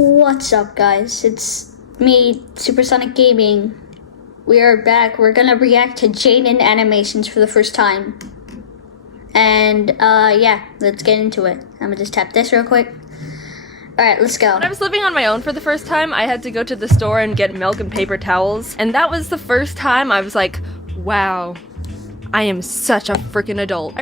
What's up, guys? It's me, Supersonic Gaming. We are back. We're gonna react to Jaiden animations for the first time. And, yeah, let's get into it. I'm gonna just tap this real quick. Alright, let's go. When I was living on my own for the first time, I had to go to the store and get milk and paper towels. And that was the first time I was like, wow, I am such a freaking adult.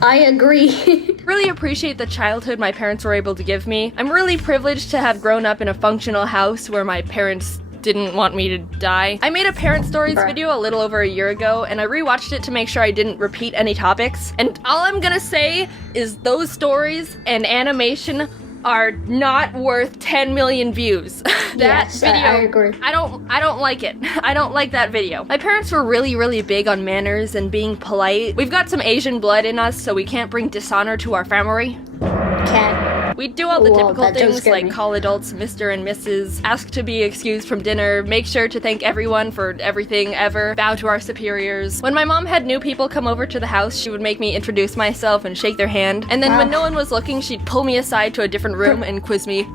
I agree. Really appreciate the childhood my parents were able to give me. I'm really privileged to have grown up in a functional house where my parents didn't want me to die. I made a parent stories video a little over a year ago, and I rewatched it to make sure I didn't repeat any topics. And all I'm gonna say is those stories and animation are not worth 10 million views. Yes, video, I agree. I don't like it. I don't like that video. My parents were really big on manners and being polite. We've got some Asian blood in us, so we can't bring dishonor to our family. Can't. We do all the Whoa, typical that does things scare like me. call adults Mr. and Mrs., ask to be excused from dinner, make sure to thank everyone for everything ever, bow to our superiors. When my mom had new people come over to the house, she would make me introduce myself and shake their hand, and then when no one was looking, she'd pull me aside to a different room and quiz me.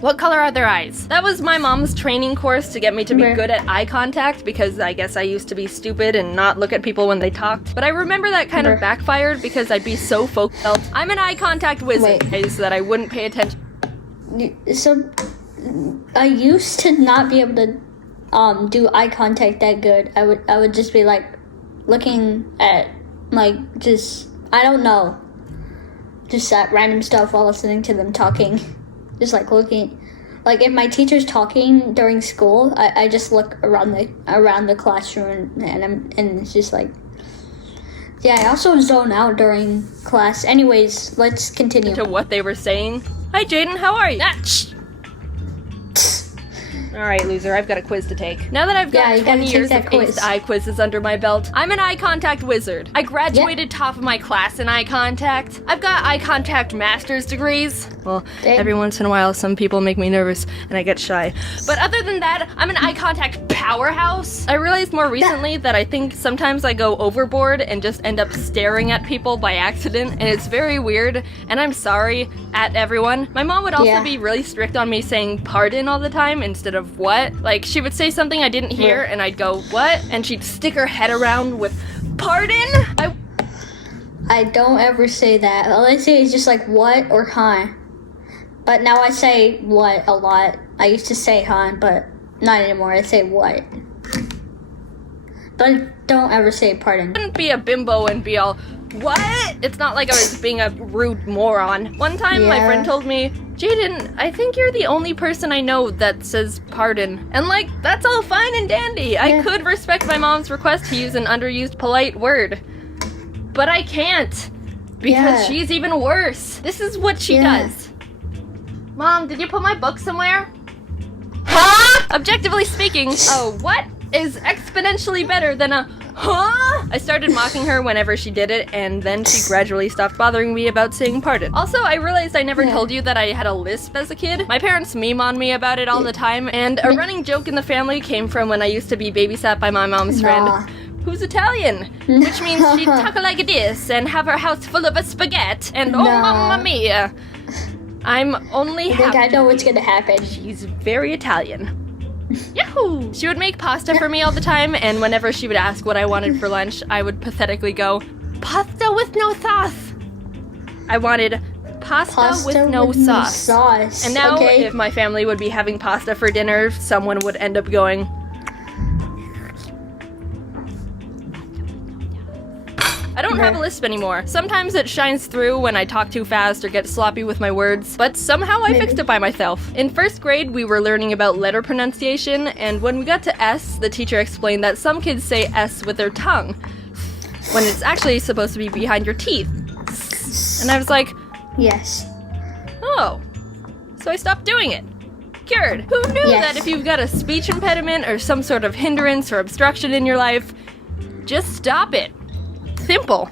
What color are their eyes? That was my mom's training course to get me to be good at eye contact, because I guess I used to be stupid and not look at people when they talked. But I remember that kind of backfired because I'd be so focused. I'm an eye contact wizard, is that I wouldn't pay attention. So, I used to not be able to do eye contact that good. I would just be like looking at just I don't know, just at random stuff while listening to them talking. Just like looking, like if my teacher's talking during school, I just look around the classroom and it's just like, yeah. I also zone out during class. Anyways, let's continue. To what they were saying. Hi Jaiden, how are you? Alright, loser, I've got a quiz to take. Now that I've got 20 years of aced eye quizzes under my belt, I'm an eye contact wizard. I graduated top of my class in eye contact. I've got eye contact master's degrees. Well, every once in a while, some people make me nervous and I get shy. But other than that, I'm an eye contact powerhouse. I realized more recently that I think sometimes I go overboard and just end up staring at people by accident, and it's very weird, and I'm sorry at everyone. My mom would also be really strict on me saying pardon all the time instead of what? Like, she would say something I didn't hear, and I'd go, what? And she'd stick her head around with, pardon? I don't ever say that. All I say is just like what or huh. But now I say what a lot. I used to say huh, but not anymore. I say what. But I don't ever say pardon. I wouldn't be a bimbo and be all, what? It's not like I was being a rude moron. One time my friend told me, Jaiden, I think you're the only person I know that says pardon. And like, that's all fine and dandy. I could respect my mom's request to use an underused polite word. But I can't. Because she's even worse. This is what she does. Mom, did you put my book somewhere? Huh? Objectively speaking, what is exponentially better than a huh? I started mocking her whenever she did it, and then she gradually stopped bothering me about saying pardon. Also, I realized I never told you that I had a lisp as a kid. My parents meme on me about it all the time, and a running joke in the family came from when I used to be babysat by my mom's friend, who's Italian, which means she'd talk like this and have her house full of a spaghetti, and oh mamma mia. I'm only happy. I think I know what's gonna happen. She's very Italian. Yahoo! She would make pasta for me all the time, and whenever she would ask what I wanted for lunch, I would pathetically go, pasta with no sauce! I wanted pasta with no sauce. And now, if my family would be having pasta for dinner, someone would end up going, I don't have a lisp anymore. Sometimes it shines through when I talk too fast or get sloppy with my words, but somehow I fixed it by myself. In first grade, we were learning about letter pronunciation, and when we got to S, the teacher explained that some kids say S with their tongue, when it's actually supposed to be behind your teeth. And I was like, yes. Oh. So I stopped doing it. Cured. Who knew that if you've got a speech impediment or some sort of hindrance or obstruction in your life, just stop it. Simple.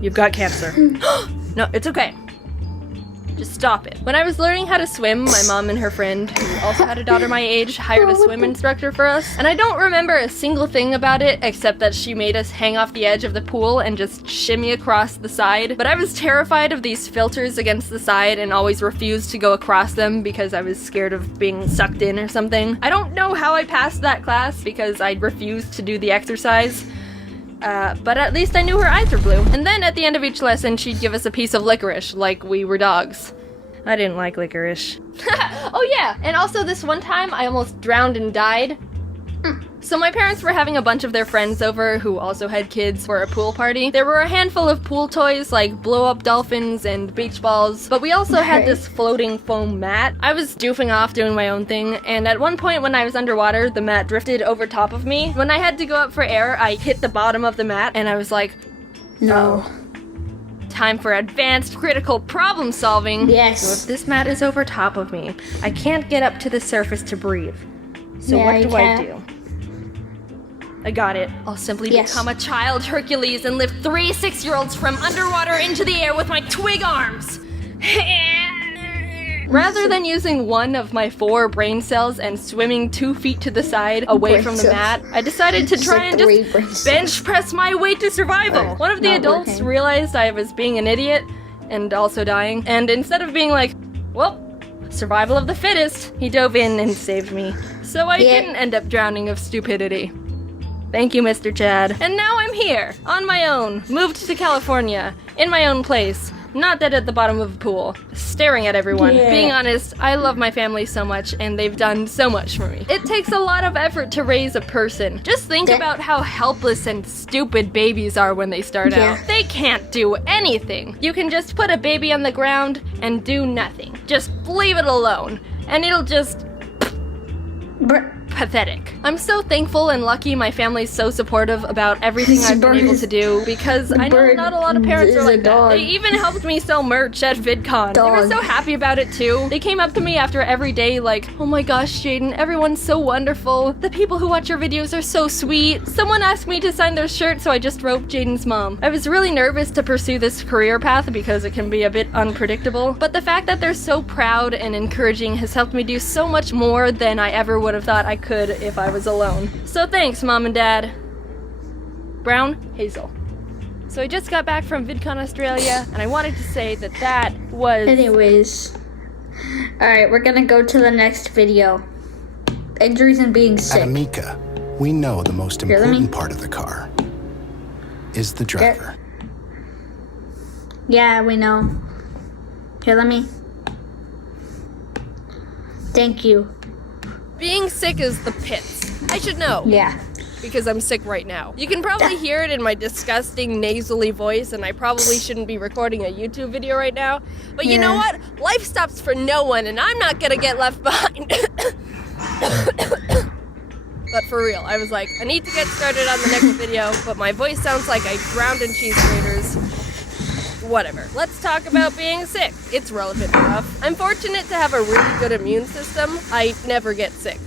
You've got cancer. No, it's okay. Just stop it. When I was learning how to swim, my mom and her friend, who also had a daughter my age, hired a swim instructor for us. And I don't remember a single thing about it, except that she made us hang off the edge of the pool and just shimmy across the side. But I was terrified of these filters against the side and always refused to go across them because I was scared of being sucked in or something. I don't know how I passed that class because I refused to do the exercise. But at least I knew her eyes were blue. And then at the end of each lesson, she'd give us a piece of licorice, like we were dogs. I didn't like licorice. Oh yeah, and also this one time I almost drowned and died. So my parents were having a bunch of their friends over who also had kids for a pool party. There were a handful of pool toys like blow-up dolphins and beach balls, but we also had this floating foam mat. I was doofing off doing my own thing, and at one point when I was underwater, the mat drifted over top of me. When I had to go up for air, I hit the bottom of the mat, and I was like, No. time for advanced critical problem solving. Yes. So if this mat is over top of me, I can't get up to the surface to breathe. So Yeah, what you do I can't. do? I got it. I'll simply Yes. become a child Hercules and lift 3 6-year-olds from underwater into the air with my twig arms. Rather than using one of my 4 brain cells and swimming 2 feet to the side away Brain from the cells. mat, I decided to Just try like and 3 just brain cells. bench press my way to survival. Oh, One of the not adults working. realized I was being an idiot and also dying, and instead of being like, well, survival of the fittest, he dove in and saved me. So I Yeah. didn't end up drowning of stupidity. Thank you, Mr. Chad. And now I'm here, on my own, moved to California, in my own place, not dead at the bottom of a pool, staring at everyone. Yeah. Being honest, I love my family so much, and they've done so much for me. It takes a lot of effort to raise a person. Just think That- about how helpless and stupid babies are when they start Yeah. out. They can't do anything. You can just put a baby on the ground and do nothing. Just leave it alone, and it'll just pathetic. I'm so thankful and lucky my family's so supportive about everything I've been able to do because I know bird not a lot of parents are is a like that. dog. They even helped me sell merch at VidCon. They were Dog. so happy about it too. They came up to me after every day like, oh my gosh, Jaiden, everyone's so wonderful. The people who watch your videos are so sweet. Someone asked me to sign their shirt, so I just wrote Jaiden's mom. I was really nervous to pursue this career path because it can be a bit unpredictable, but the fact that they're so proud and encouraging has helped me do so much more than I ever would have thought I could if I was alone. So thanks, Mom and Dad. Brown, Hazel. So I just got back from VidCon Australia, and I wanted to say that that was... Anyways. Alright, we're gonna go to the next video. Injuries and being At sick. Amica, we know the most Here, let me- important part of the car is the driver. Yeah, we know. Here, let me. Thank you. Being sick is the pits. I should know. Yeah. Because I'm sick right now. You can probably hear it in my disgusting nasally voice, and I probably shouldn't be recording a YouTube video right now. But you know Yeah. what? Life stops for no one, and I'm not gonna get left behind. But for real, I was like, I need to get started on the next video, but my voice sounds like I drowned in cheese graters. Whatever. Let's talk about being sick. It's relevant enough. I'm fortunate to have a really good immune system. I never get sick.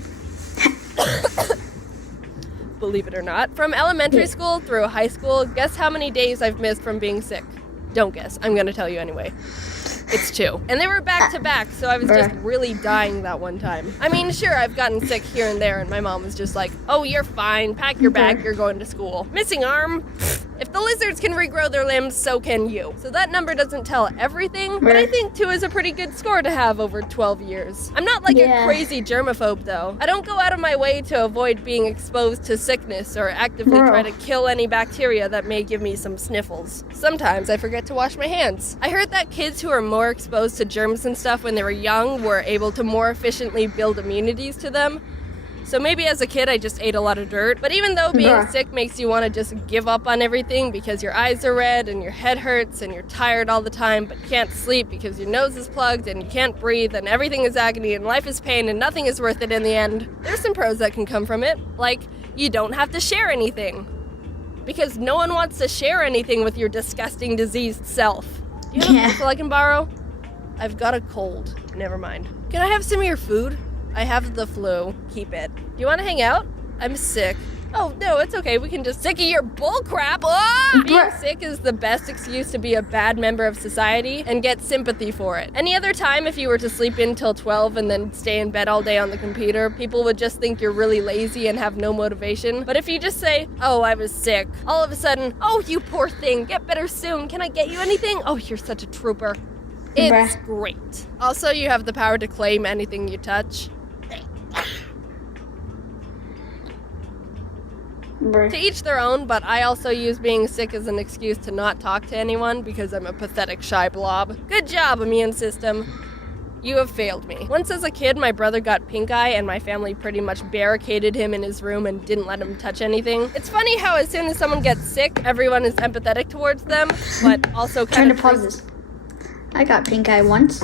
Believe it or not. From elementary school through high school, guess how many days I've missed from being sick? Don't guess. I'm gonna tell you anyway. It's 2. And they were back to back, so I was just really dying that one time. I mean, sure, I've gotten sick here and there, and my mom was just like, oh, you're fine, pack your bag, you're going to school. Missing arm? If the lizards can regrow their limbs, so can you. So that number doesn't tell everything, but I think 2 is a pretty good score to have over 12 years. I'm not like a crazy germaphobe, though. I don't go out of my way to avoid being exposed to sickness or actively try to kill any bacteria that may give me some sniffles. Sometimes I forget to wash my hands. I heard that kids who are more exposed to germs and stuff when they were young were able to more efficiently build immunities to them. So maybe as a kid I just ate a lot of dirt. But even though being sick makes you want to just give up on everything because your eyes are red and your head hurts and you're tired all the time but can't sleep because your nose is plugged and you can't breathe and everything is agony and life is pain and nothing is worth it in the end, there's some pros that can come from it. Like, you don't have to share anything. Because no one wants to share anything with your disgusting diseased self. Do you have a pencil I can borrow? I've got a cold. Never mind. Can I have some of your food? I have the flu. Keep it. Do you want to hang out? I'm sick. Oh, no, it's okay. We can just sick of your bullcrap. Ah! Being sick is the best excuse to be a bad member of society and get sympathy for it. Any other time, if you were to sleep in till 12 and then stay in bed all day on the computer, people would just think you're really lazy and have no motivation. But if you just say, oh, I was sick, all of a sudden, oh, you poor thing, get better soon. Can I get you anything? Oh, you're such a trooper. It's great. Also, you have the power to claim anything you touch. To each their own, but I also use being sick as an excuse to not talk to anyone because I'm a pathetic shy blob. Good job, immune system. You have failed me. Once as a kid, my brother got pink eye and my family pretty much barricaded him in his room and didn't let him touch anything. It's funny how as soon as someone gets sick, everyone is empathetic towards them, but also kind of... Trying to pause this. I got pink eye once.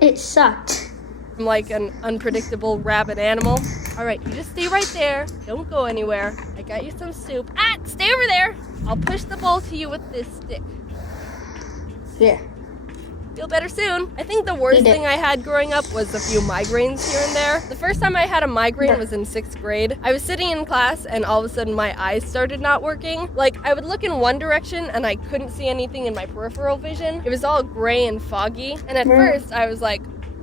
It sucked. I'm like an unpredictable rabid animal. Alright, you just stay right there. Don't go anywhere. I got you some soup. Ah, stay over there. I'll push the bowl to you with this stick. Yeah. Feel better soon. I think the worst thing I had growing up was a few migraines here and there. The first time I had a migraine was in 6th grade. I was sitting in class and all of a sudden my eyes started not working. Like, I would look in one direction and I couldn't see anything in my peripheral vision. It was all gray and foggy. And at first I was like,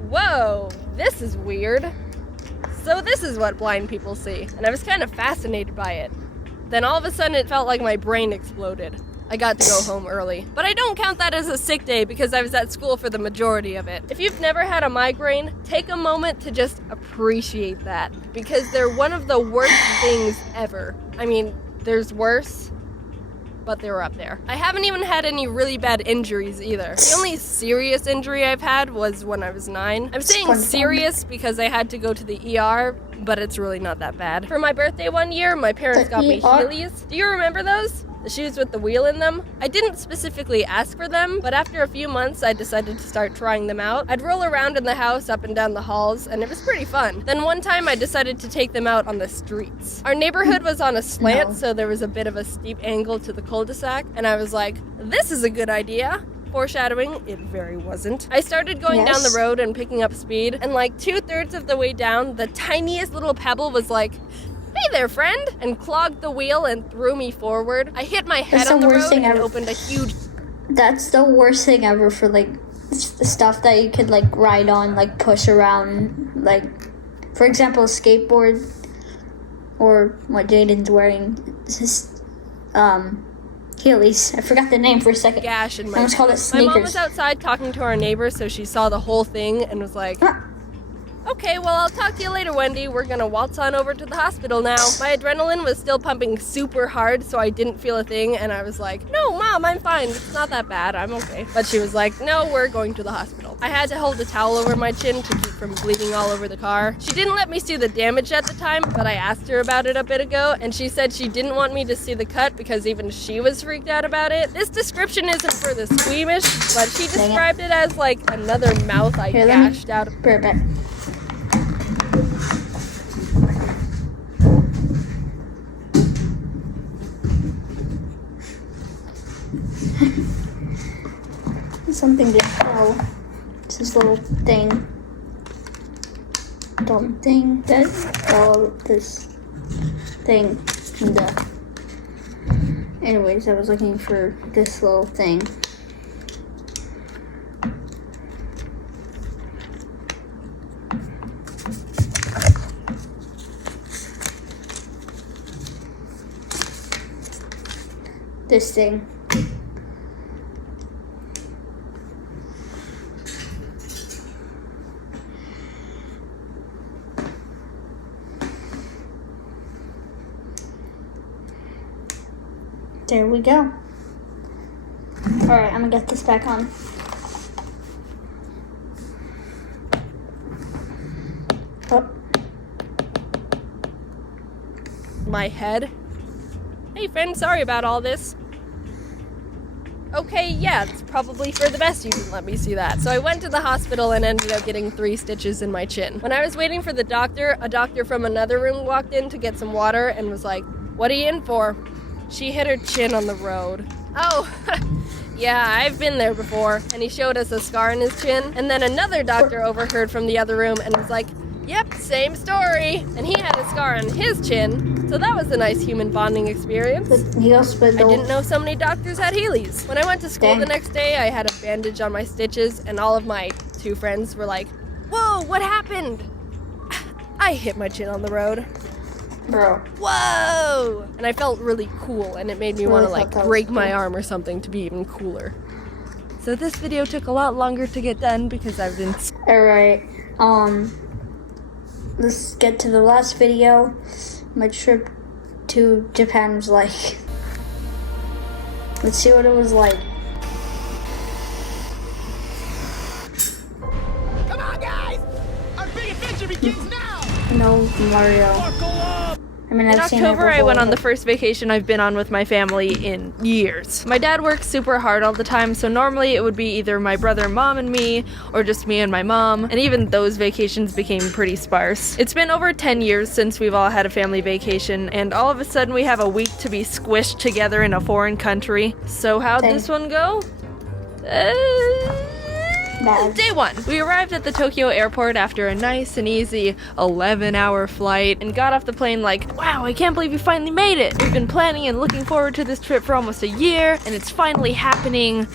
whoa, this is weird. So this is what blind people see. And I was kind of fascinated by it. Then all of a sudden it felt like my brain exploded. I got to go home early. But I don't count that as a sick day because I was at school for the majority of it. If you've never had a migraine, take a moment to just appreciate that. Because they're one of the worst things ever. I mean, there's worse, but they were up there. I haven't even had any really bad injuries either. The only serious injury I've had was when I was 9. I'm saying serious because I had to go to the ER, but it's really not that bad. For my birthday one year, my parents got me Heelys. Do you remember those? The shoes with the wheel in them? I didn't specifically ask for them, but after a few months, I decided to start trying them out. I'd roll around in the house up and down the halls, and it was pretty fun. Then one time, I decided to take them out on the streets. Our neighborhood was on a slant, so there was a bit of a steep angle to the cul-de-sac, and I was like, this is a good idea. Foreshadowing, it very wasn't. I started going down the road and picking up speed, and like 2/3 of the way down, the tiniest little pebble was like, hey there, friend, and clogged the wheel and threw me forward. I hit my head on the road and opened a huge... That's the worst thing ever for, like, stuff that you could, like, ride on, like, push around, like, for example, a skateboard, or what Jaiden's wearing, Heelys. I forgot the name for a second. Gash in my... I almost called it sneakers. My mom was outside talking to our neighbor, so she saw the whole thing and was like... Okay, well, I'll talk to you later, Wendy. We're gonna waltz on over to the hospital now. My adrenaline was still pumping super hard, so I didn't feel a thing, and I was like, no, Mom, I'm fine. It's not that bad. I'm okay. But she was like, no, we're going to the hospital. I had to hold a towel over my chin to keep from bleeding all over the car. She didn't let me see the damage at the time, but I asked her about it a bit ago, and she said she didn't want me to see the cut because even she was freaked out about it. This description isn't for the squeamish, but she described it as like another mouth I gashed out of. Perfect. Something to show. It's this little thing. Dumb thing. That's this thing. Anyways, I was looking for this little thing. This thing. There we go. Alright, I'm gonna get this back on. Oh. My head. Hey friend, sorry about all this. Okay, yeah, it's probably for the best you didn't let me see that. So I went to the hospital and ended up getting 3 stitches in my chin. When I was waiting for the doctor, a doctor from another room walked in to get some water and was like, what are you in for? She hit her chin on the road. Oh, yeah, I've been there before. And he showed us a scar in his chin. And then another doctor overheard from the other room and was like, yep, same story. And he had a scar on his chin. So that was a nice human bonding experience. Heel I spindle. didn't know so many doctors had Heelys. When I went to school Dang. the next day, I had a bandage on my stitches, and all of my 2 friends were like, "Whoa, what happened?" I hit my chin on the road. Bro. Whoa! And I felt really cool, and it made me want to Really like thought that was break my cool. arm or something to be even cooler. So this video took a lot longer to get done because I've been Alright. Let's get to the last video. My trip to Japan was like. Let's see what it was like. Come on, guys! Our big adventure begins now! No Mario. Buckle up! I mean, In I've seen it October, I before, went on the but- first vacation I've been on with my family in years. My dad works super hard all the time, so normally it would be either my brother, mom, and me, or just me and my mom, and even those vacations became pretty sparse. It's been over 10 years since we've all had a family vacation, and all of a sudden we have a week to be squished together in a foreign country. So how'd Same. this one go? Bad. Day 1. We arrived at the Tokyo airport after a nice and easy 11-hour flight and got off the plane like, wow, I can't believe we finally made it. We've been planning and looking forward to this trip for almost a year, and it's finally happening.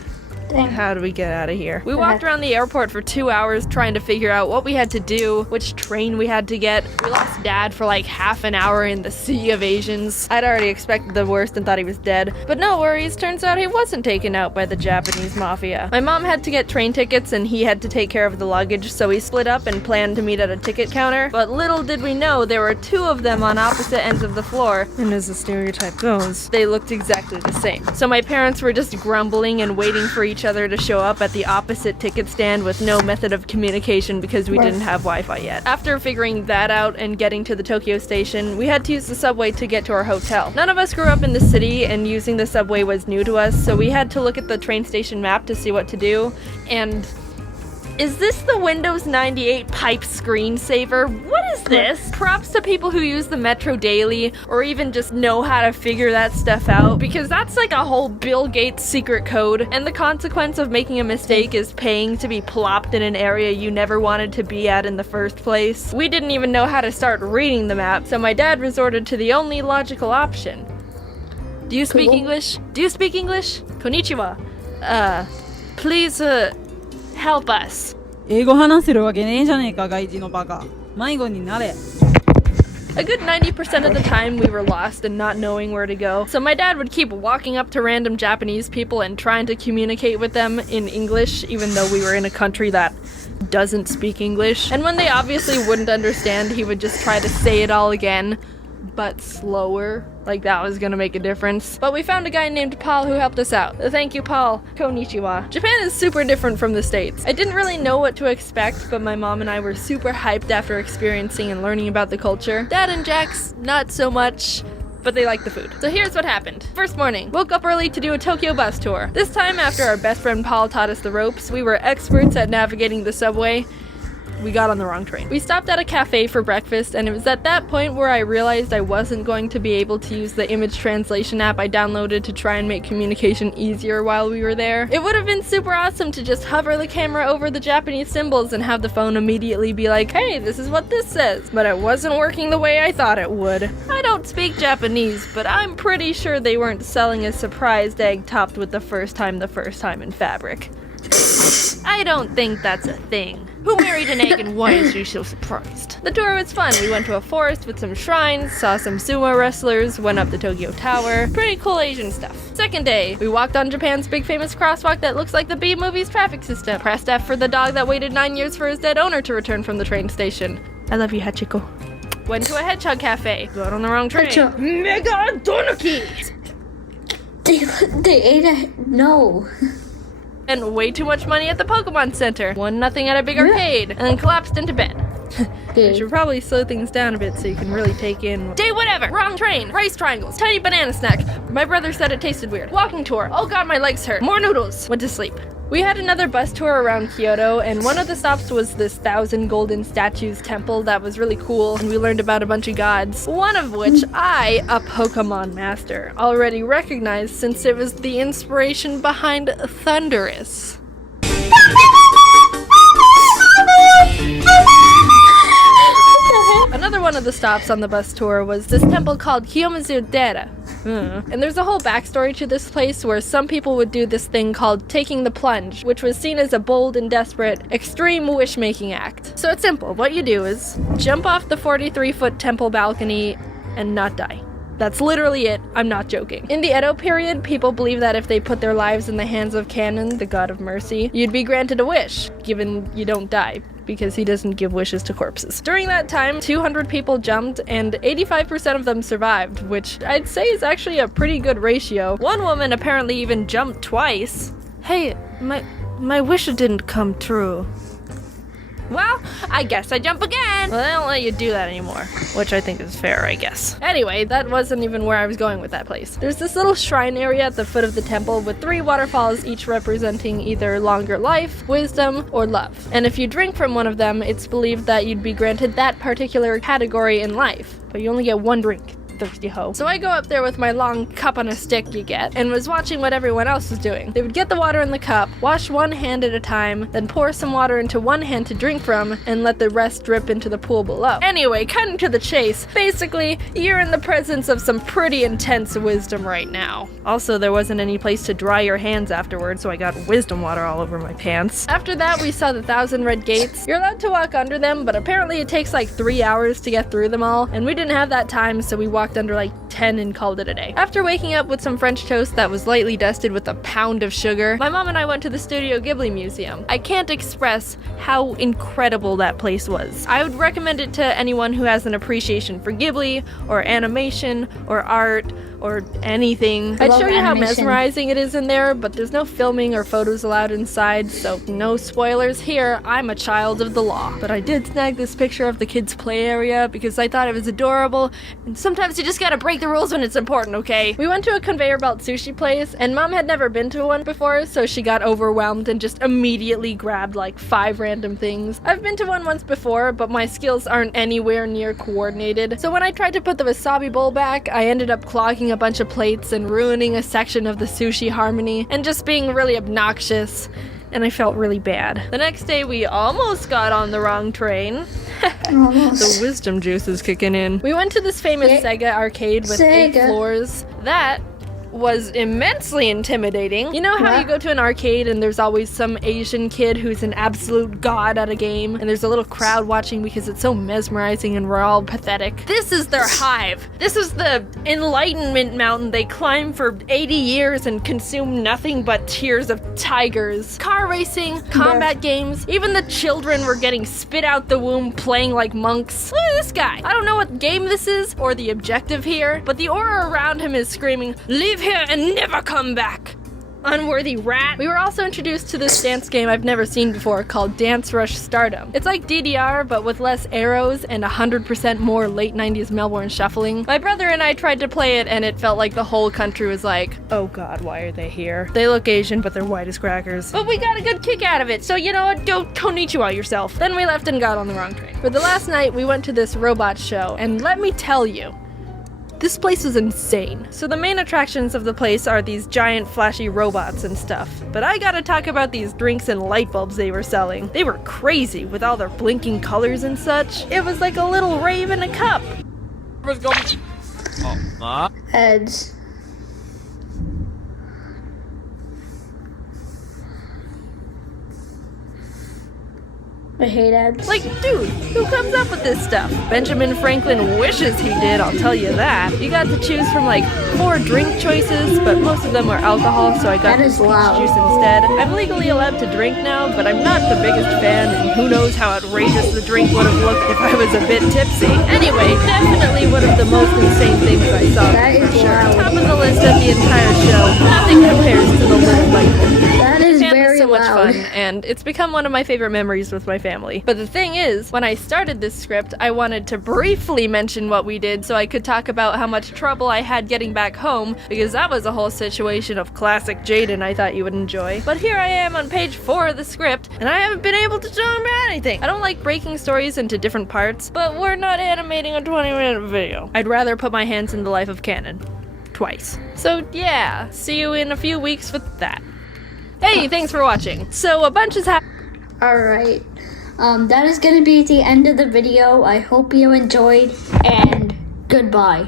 Dang. How do we get out of here? We walked around the airport for 2 hours trying to figure out what we had to do, which train we had to get. We lost Dad for like half an hour in the sea of Asians. I'd already expected the worst and thought he was dead, but no worries, turns out he wasn't taken out by the Japanese mafia. My mom had to get train tickets and he had to take care of the luggage, so we split up and planned to meet at a ticket counter, but little did we know there were 2 of them on opposite ends of the floor, and as the stereotype goes, they looked exactly the same. So my parents were just grumbling and waiting for each other to show up at the opposite ticket stand with no method of communication because we didn't have Wi-Fi yet. After figuring that out and getting to the Tokyo station, we had to use the subway to get to our hotel. None of us grew up in the city and using the subway was new to us, so we had to look at the train station map to see what to do, and is this the Windows 98 pipe screensaver? What is this? Props to people who use the Metro daily or even just know how to figure that stuff out, because that's like a whole Bill Gates secret code, and the consequence of making a mistake is paying to be plopped in an area you never wanted to be at in the first place. We didn't even know how to start reading the map, so my dad resorted to the only logical option. Do you speak Cool. English? Do you speak English? Konnichiwa. Please, help us. 英語話せるわけねえじゃねえか、外人のバカ。迷子になれ。A good 90% of the time we were lost and not knowing where to go, so my dad would keep walking up to random Japanese people and trying to communicate with them in English, even though we were in a country that doesn't speak English. And when they obviously wouldn't understand, he would just try to say it all again, but slower, like that was gonna make a difference. But we found a guy named Paul who helped us out. Thank you, Paul. Konnichiwa. Japan is super different from the States. I didn't really know what to expect, but my mom and I were super hyped after experiencing and learning about the culture. Dad and Jax, not so much, but they like the food. So here's what happened. First morning, woke up early to do a Tokyo bus tour. This time, after our best friend Paul taught us the ropes, we were experts at navigating the subway. We got on the wrong train. We stopped at a cafe for breakfast, and it was at that point where I realized I wasn't going to be able to use the image translation app I downloaded to try and make communication easier while we were there. It would have been super awesome to just hover the camera over the Japanese symbols and have the phone immediately be like, hey, this is what this says. But it wasn't working the way I thought it would. I don't speak Japanese, but I'm pretty sure they weren't selling a surprised egg topped with the first time in fabric. I don't think that's a thing. Who married an egg and why is she so surprised? The tour was fun. We went to a forest with some shrines, saw some sumo wrestlers, went up the Tokyo Tower. Pretty cool Asian stuff. Second day, we walked on Japan's big famous crosswalk that looks like the B-movie's traffic system. Pressed F for the dog that waited 9 years for his dead owner to return from the train station. I love you, Hachiko. Went to a hedgehog cafe. Got on the wrong train. Hedgehog. Mega Donuki! They ate it. No. And way too much money at the Pokemon Center. Won nothing at a big arcade. And then collapsed into bed. I should probably slow things down a bit so you can really take in. Day whatever! Wrong train! Rice triangles! Tiny banana snack! My brother said it tasted weird. Walking tour! Oh god, my legs hurt! More noodles! Went to sleep. We had another bus tour around Kyoto, and one of the stops was this 1,000 golden statues temple that was really cool, and we learned about a bunch of gods. One of which I, a Pokemon master, already recognized since it was the inspiration behind Thundurus. Another one of the the stops on the bus tour was this temple called Kiyomizu-dera. And there's a whole backstory to this place where some people would do this thing called taking the plunge, which was seen as a bold and desperate, extreme wish-making act. So it's simple. What you do is jump off the 43-foot temple balcony and not die. That's literally it. I'm not joking. In the Edo period, people believed that if they put their lives in the hands of Kannon, the god of mercy, you'd be granted a wish, given you don't die, because he doesn't give wishes to corpses. During that time, 200 people jumped, and 85% of them survived, which I'd say is actually a pretty good ratio. One woman apparently even jumped twice. Hey, my wish didn't come true. Well, I guess I jump again. Well, they don't let you do that anymore, which I think is fair, I guess. Anyway, that wasn't even where I was going with that place. There's this little shrine area at the foot of the temple with 3 waterfalls, each representing either longer life, wisdom, or love. And if you drink from one of them, it's believed that you'd be granted that particular category in life, but you only get 1 drink. Thirsty hoe. So I go up there with my long cup on a stick you get, and was watching what everyone else was doing. They would get the water in the cup, wash one hand at a time, then pour some water into one hand to drink from, and let the rest drip into the pool below. Anyway, cutting to the chase, basically, you're in the presence of some pretty intense wisdom right now. Also, there wasn't any place to dry your hands afterwards, so I got wisdom water all over my pants. After that, we saw the 1,000 red gates. You're allowed to walk under them, but apparently it takes like 3 hours to get through them all, and we didn't have that time, so we walked under like 10 and called it a day. After waking up with some French toast that was lightly dusted with a pound of sugar, my mom and I went to the Studio Ghibli Museum. I can't express how incredible that place was. I would recommend it to anyone who has an appreciation for Ghibli, or animation, or art, or anything. I'd show you how mesmerizing it is in there, but there's no filming or photos allowed inside, so no spoilers here. I'm a child of the law. But I did snag this picture of the kids' play area because I thought it was adorable, and sometimes you just gotta break the rules when it's important, okay? We went to a conveyor belt sushi place, and Mom had never been to one before, so she got overwhelmed and just immediately grabbed like 5 random things. I've been to one once before, but my skills aren't anywhere near coordinated, so when I tried to put the wasabi bowl back, I ended up clogging a bunch of plates and ruining a section of the sushi harmony, and just being really obnoxious, and I felt really bad. The next day, we almost got on the wrong train. The wisdom juice is kicking in. We went to this famous Sega arcade with 8 floors. That was immensely intimidating. You know how you go to an arcade and there's always some Asian kid who's an absolute god at a game, and there's a little crowd watching because it's so mesmerizing and we're all pathetic? This is their hive. This is the enlightenment mountain they climb for 80 years and consume nothing but tears of tigers. Car racing, combat games, even the children were getting spit out the womb playing like monks. Look at this guy. I don't know what game this is or the objective here, but the aura around him is screaming, "Leave here and never come back, unworthy rat." We were also introduced to this dance game I've never seen before called Dance Rush Stardom. It's like DDR, but with less arrows and 100% more late 90s Melbourne shuffling. My brother and I tried to play it, and it felt like the whole country was like, oh god, why are they here? They look Asian, but they're white as crackers. But we got a good kick out of it, so you know what, go konnichiwa yourself. Then we left and got on the wrong train. For the last night, we went to this robot show, and let me tell you, this place was insane. So the main attractions of the place are these giant flashy robots and stuff. But I gotta talk about these drinks and light bulbs they were selling. They were crazy with all their blinking colors and such. It was like a little rave in a cup. Heads. I hate ads. Like, dude, who comes up with this stuff? Benjamin Franklin wishes he did, I'll tell you that. You got to choose from like 4 drink choices, but most of them were alcohol, so I got this peach juice instead. I'm legally allowed to drink now, but I'm not the biggest fan, and who knows how outrageous the drink would have looked if I was a bit tipsy. Anyway, definitely one of the most insane things I saw, for sure. Top of the list of the entire show. Nothing compares to the little light bulb. That is very so much loud. fun, and it's become one of my favorite memories with my family. But the thing is, when I started this script, I wanted to briefly mention what we did so I could talk about how much trouble I had getting back home, because that was a whole situation of classic Jaiden I thought you would enjoy. But here I am on page 4 of the script, and I haven't been able to talk about anything. I don't like breaking stories into different parts, but we're not animating a 20-minute video. I'd rather put my hands in the life of Kannon. Twice. So yeah, see you in a few weeks with that. Hey, thanks for watching. So a bunch has happened. Alright. that is gonna be the end of the video. I hope you enjoyed, and goodbye.